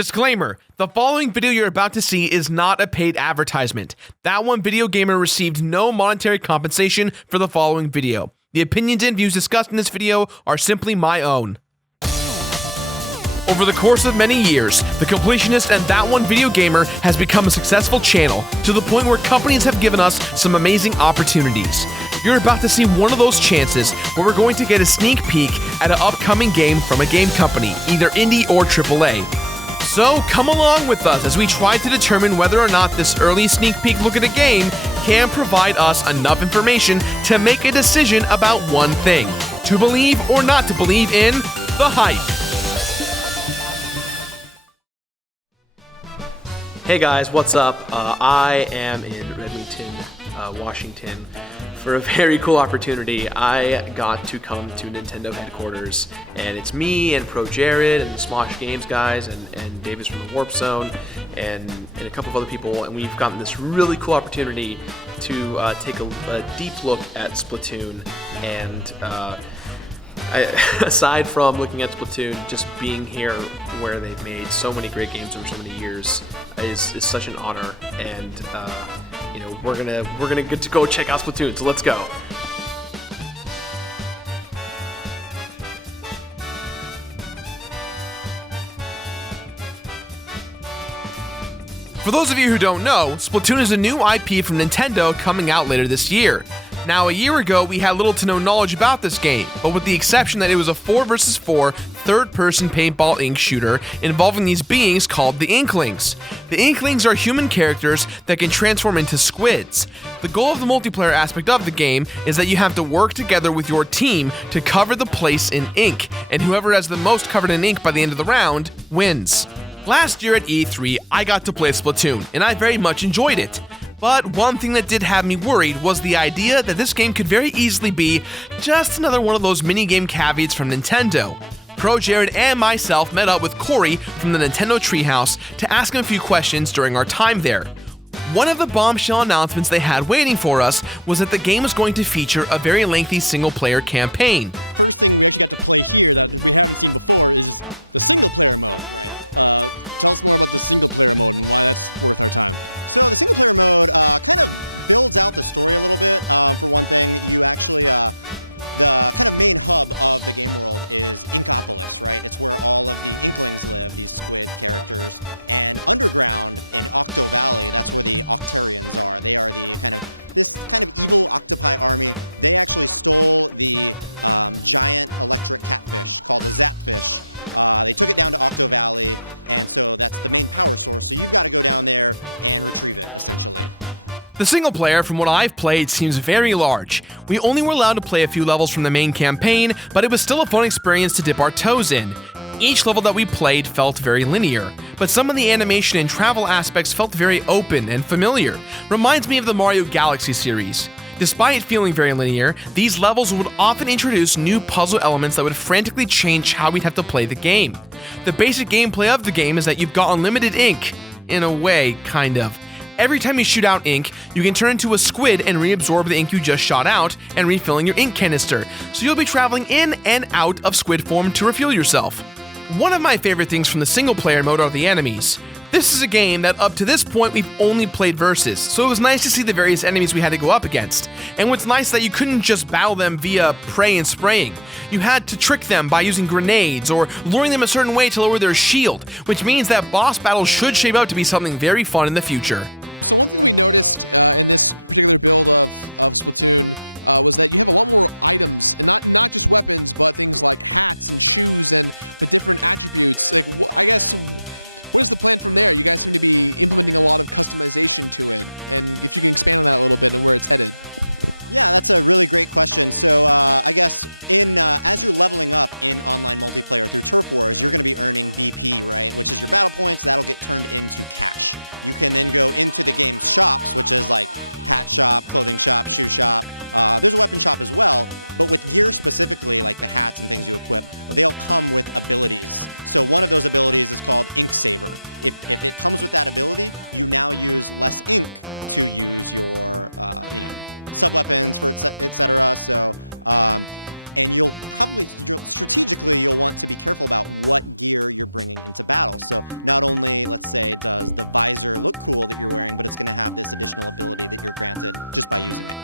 Disclaimer, the following video you're about to see is not a paid advertisement. That One Video Gamer received no monetary compensation for the following video. The opinions and views discussed in this video are simply my own. Over the course of many years, the Completionist and That One Video Gamer has become a successful channel, to the point where companies have given us some amazing opportunities. You're about to see one of those chances where we're going to get a sneak peek at an upcoming game from a game company, either indie or AAA. So come along with us as we try to determine whether or not this early sneak peek look at a game can provide us enough information to make a decision about one thing: to believe or not to believe in the hype. Hey guys, what's up? I am in Redmondton, Washington for a very cool opportunity. I got to come to Nintendo headquarters, and it's me and Pro Jared and the Smosh Games guys and Davis from the Warp Zone and a couple of other people, and we've gotten this really cool opportunity to take a deep look at Splatoon. And aside from looking at Splatoon, just being here where they've made so many great games over so many years is such an honor, and we're gonna get to go check out Splatoon. So let's go. For those of you who don't know, Splatoon is a new IP from Nintendo coming out later this year. Now, a year ago, we had little to no knowledge about this game, but with the exception that it was a 4 vs 4 third-person paintball ink shooter involving these beings called the Inklings. The Inklings are human characters that can transform into squids. The goal of the multiplayer aspect of the game is that you have to work together with your team to cover the place in ink, and whoever has the most covered in ink by the end of the round wins. Last year at E3, I got to play Splatoon, and I very much enjoyed it. But one thing that did have me worried was the idea that this game could very easily be just another one of those minigame caveats from Nintendo. Pro Jared and myself met up with Corey from the Nintendo Treehouse to ask him a few questions during our time there. One of the bombshell announcements they had waiting for us was that the game was going to feature a very lengthy single-player campaign. First thing we actually got to play here that we haven't seen before is the single-player mode. Right. Tell us more about the single-player mode and why that's worth our time. So the single player mode kind of builds out the story a little bit. For one thing, you actually, the kind of main hub of the game world is Inkopolis, right? It's where all of the Inklings live, these squid characters. And underground in Octo Valley, that's where the Octarians are. They are this kind of evil octopi army. They actually stole the giant electric catfish called a Zapfish. They took it down to Octo Valley, and so that's the main power source. So you've got to go down there and retrieve it, essentially. The single player, from what I've played, seems very large. We only were allowed to play a few levels from the main campaign, but it was still a fun experience to dip our toes in. Each level that we played felt very linear, but some of the animation and travel aspects felt very open and familiar. Reminds me of the Mario Galaxy series. Despite feeling very linear, these levels would often introduce new puzzle elements that would frantically change how we'd have to play the game. The basic gameplay of the game is that you've got unlimited ink. In a way, kind of. Every time you shoot out ink, you can turn into a squid and reabsorb the ink you just shot out and refilling your ink canister, so you'll be traveling in and out of squid form to refuel yourself. One of my favorite things from the single player mode are the enemies. This is a game that up to this point we've only played versus, so it was nice to see the various enemies we had to go up against. And what's nice is that you couldn't just battle them via prey and spraying. You had to trick them by using grenades or luring them a certain way to lower their shield, which means that boss battles should shape out to be something very fun in the future. So one thing we noticed in this particular build of Splatoon was that you have a lot more items, and not just weapons, but things like hats and shoes and with different attributes. Like, I guess, what is the plan from there? You guys seem to be implementing a lot of customization to it, and if you can expand on that a little bit and where it's headed. Yeah, that's a really great question. So I guess as you're leveling up in online multiplayer through Turf Wars, you're going to be earning BP, right? Which is your battle points. That'll get turned into cash. You can then go into the game's shops, which is like hat shop, clothing shop, shoe shop. There's a weapon shop as well, but with gear specifically, like the hats and things you equip, they'll come with abilities. So one of those abilities is called Ink Saver. If it comes with that ability, you now use less ink to use your, sub-weapons for etc. So and you'll strategically want to be careful about what gear you're bringing into battle. So not only, let's say, does the visor look cool that you're wearing, but it's going to have this additional ability that you're granted just by using it.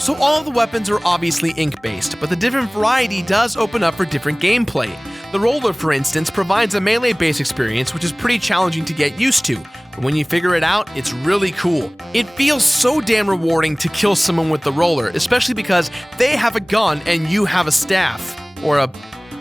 So all of the weapons are obviously ink-based, but the different variety does open up for different gameplay. The roller, for instance, provides a melee-based experience which is pretty challenging to get used to, but when you figure it out, it's really cool. It feels so damn rewarding to kill someone with the roller, especially because they have a gun and you have a staff, or a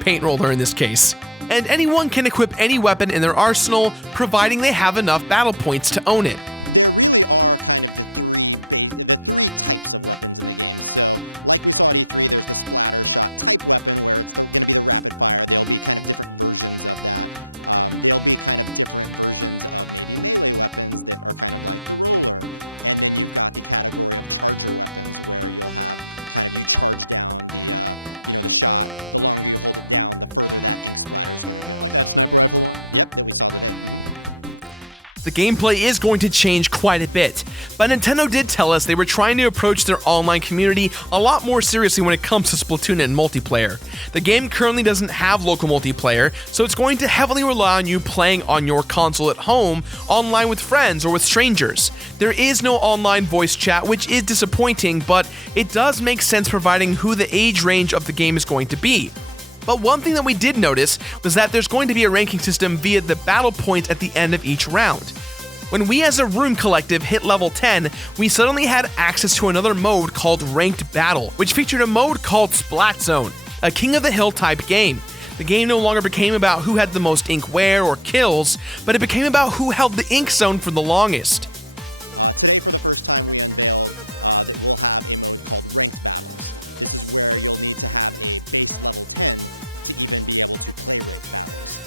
paint roller in this case. And anyone can equip any weapon in their arsenal, providing they have enough battle points to own it. There really are kind of the three types of weapons in the game. So, like we saw at E3, there's the splatter shot type weapon where it's going to be the rapid fire. There'll be kind of different versions of that. There'll be kind of different versions of maybe melee weapons that are kind of like the roller. And then you've got the category of charger weapons where you'll have kind of you charge down the shot. The longer you hold it down, the further that ink splatter is going to go. Like that sniper rifle one? Yep, that we saw today. Mm-hmm. The gameplay is going to change quite a bit, but Nintendo did tell us they were trying to approach their online community a lot more seriously when it comes to Splatoon and multiplayer. The game currently doesn't have local multiplayer, so it's going to heavily rely on you playing on your console at home, online with friends or with strangers. There is no online voice chat, which is disappointing, but it does make sense providing who the age range of the game is going to be. But one thing that we did notice was that there's going to be a ranking system via the battle points at the end of each round. When we as a room collective hit level 10, we suddenly had access to another mode called Ranked Battle, which featured a mode called Splat Zone, a King of the Hill type game. The game no longer became about who had the most ink wear or kills, but it became about who held the ink zone for the longest. Today, for the first time, we unveiled that we'll have a mode called Ranked Battles. This is where you'll need to have a base level 10 to even be able to play ranked battles.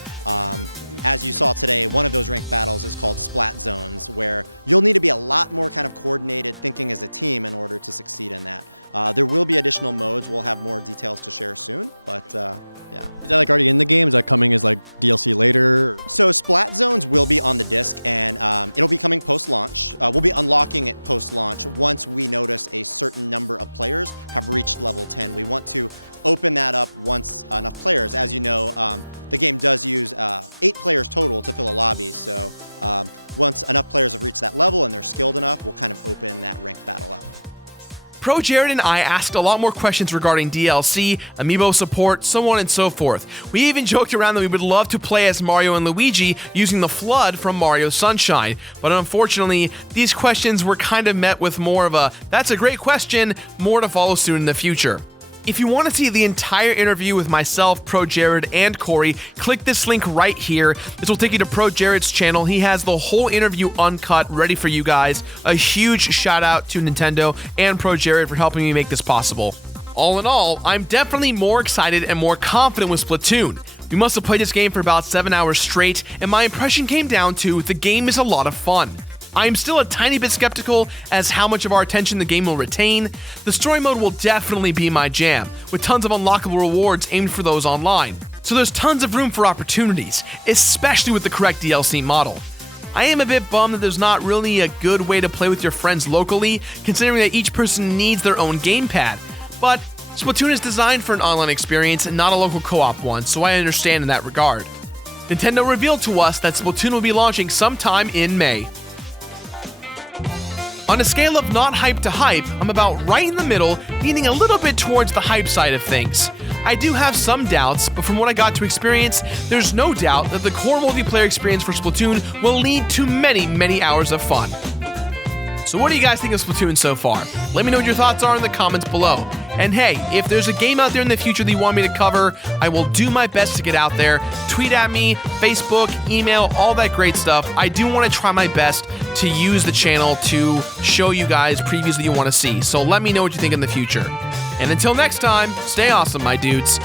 As you saw today, one of those ranked battles is called Splat Zones, where you'll need to be a lot more kind of coordinated thinking as a team in order to succeed in that. There will be additional modes. We'll have more details to share soon, but yeah. Is that like already in the game? Is that coming as like DLC later? So Splat Zones will be on the disc, and it'll be coming post-launch. We'll be unlocking it post-launch once we notice a certain number of players have reached level 10. We want to open that up once enough players. As you know, the game does use 8 players total to fill a lobby, so once enough players have reached that level and they're skilled enough, we'll kind of open that ranked battle up. Pro Jared and I asked a lot more questions regarding DLC, amiibo support, so on and so forth. We even joked around that we would love to play as Mario and Luigi using the FLUDD from Mario Sunshine, but unfortunately, these questions were kind of met with more of a, that's a great question, more to follow soon in the future. If you want to see the entire interview with myself, Pro Jared, and Corey, click this link right here. This will take you to Pro Jared's channel. He has the whole interview uncut, ready for you guys. A huge shout out to Nintendo and Pro Jared for helping me make this possible. All in all, I'm definitely more excited and more confident with Splatoon. We must have played this game for about 7 hours straight, and my impression came down to the game is a lot of fun. I am still a tiny bit skeptical as how much of our attention the game will retain. The story mode will definitely be my jam, with tons of unlockable rewards aimed for those online. So there's tons of room for opportunities, especially with the correct DLC model. I am a bit bummed that there's not really a good way to play with your friends locally, considering that each person needs their own gamepad. But Splatoon is designed for an online experience and not a local co-op one, so I understand in that regard. Nintendo revealed to us that Splatoon will be launching sometime in May. On a scale of not hype to hype, I'm about right in the middle, leaning a little bit towards the hype side of things. I do have some doubts, but from what I got to experience, there's no doubt that the core multiplayer experience for Splatoon will lead to many, many hours of fun. So what do you guys think of Splatoon so far? Let me know what your thoughts are in the comments below. And hey, if there's a game out there in the future that you want me to cover, I will do my best to get out there. Tweet at me, Facebook, email, all that great stuff. I do want to try my best to use the channel to show you guys previews that you want to see. So let me know what you think in the future. And until next time, stay awesome, my dudes.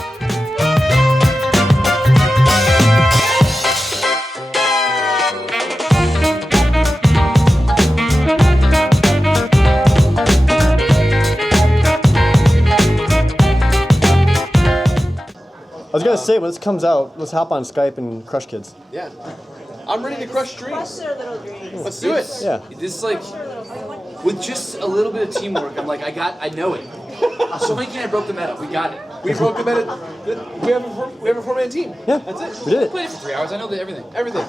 I was gonna say, when this comes out, let's hop on Skype and crush kids. Yeah. I'm ready to crush dreams. Crush their little dreams. Let's do it. Yeah. This is like, with just a little bit of teamwork, I'm like, I know it. So many I broke the meta. We got it. We broke the meta. We have a four-man team. Yeah, That's it. we did it. Played it for 3 hours. I know everything. Everything.